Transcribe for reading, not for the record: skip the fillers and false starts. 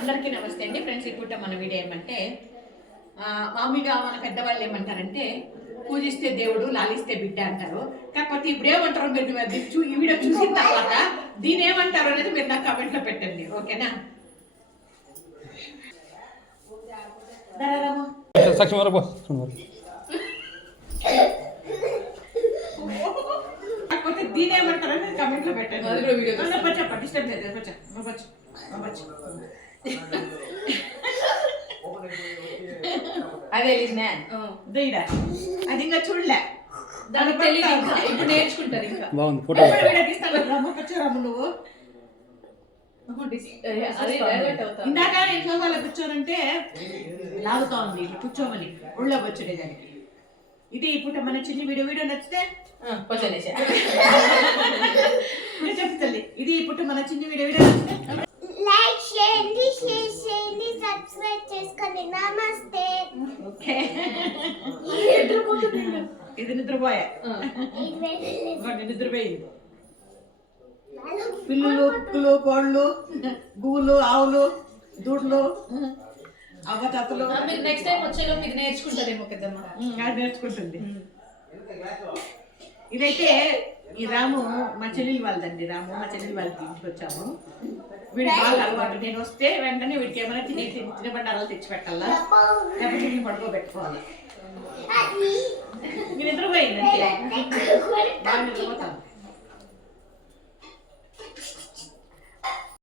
అందరికీ నమస్తే అండి ఫ్రెండ్స్. ఇప్పుడు మన వీడియో ఏమంటే మామూలుగా మన పెద్దవాళ్ళు ఏమంటారంటే పూజిస్తే దేవుడు లాలిస్తే బిడ్డ అంటారు. కాకపోతే ఇప్పుడు ఏమంటారో మీరు ఈ వీడియో చూసిన తర్వాత దీని ఏమంటారు అనేది మీరు నాకు కామెంట్లో పెట్టండి, ఓకేనా? కాకపోతే దీని ఏమంటారు అనేది కామెంట్లో పెట్టండి. డిస్టర్బ్ లేదు. అదే అది ఇంకా చూడలే, దానికి తెలియదు. ఇప్పుడు నేర్చుకుంటారు. ఇంకా బాగుంది ఫోటో కూర్చోరాము నువ్వు. ఇందాక నేను సోఫాలో కూర్చోనంటే లాగుతా ఉంది కూర్చోమని ఊళ్ళో వచ్చుడే దానికి. ఇది ఇప్పుడు మన చిన్న వీడియో నచ్చితే చెప్తాలి. ఇది ఇప్పుడు మన చిన్న వీడియో నచ్చితే లైక్ చేయండి, షేర్ చేయండి, సబ్స్క్రైబ్ చేసుకోండి. నమస్తే. ఓకే, ఇది నిద్రపోయా, నిద్రపోయింది. పిల్లులు, కుక్కలు, కోళ్ళు, గువ్వులు, ఆవులు, దూడలు, అవ్వతాతలు. మీరు నెక్స్ట్ టైం వచ్చేలో ఇది నేర్చుకుంటారేమో పెద్దమ్మ. అది నేర్చుకుంటుంది. ఇదైతే ఈ రాము మా చెల్లెలు వాళ్ళదండి. రాము మా చెల్లెలు వాళ్ళకి ఇంటికి వచ్చాము. వీడికి బాగా అలవాటు. నేను వస్తే వెంటనే వీడికి ఏమైనా తినబండారాలు తెచ్చి పెట్టాలా, లేకపోతే నేను పడుకోబెట్టుకోవాలి. నేను నిద్రపోయిందంటే బాగా నిద్రపోతాను.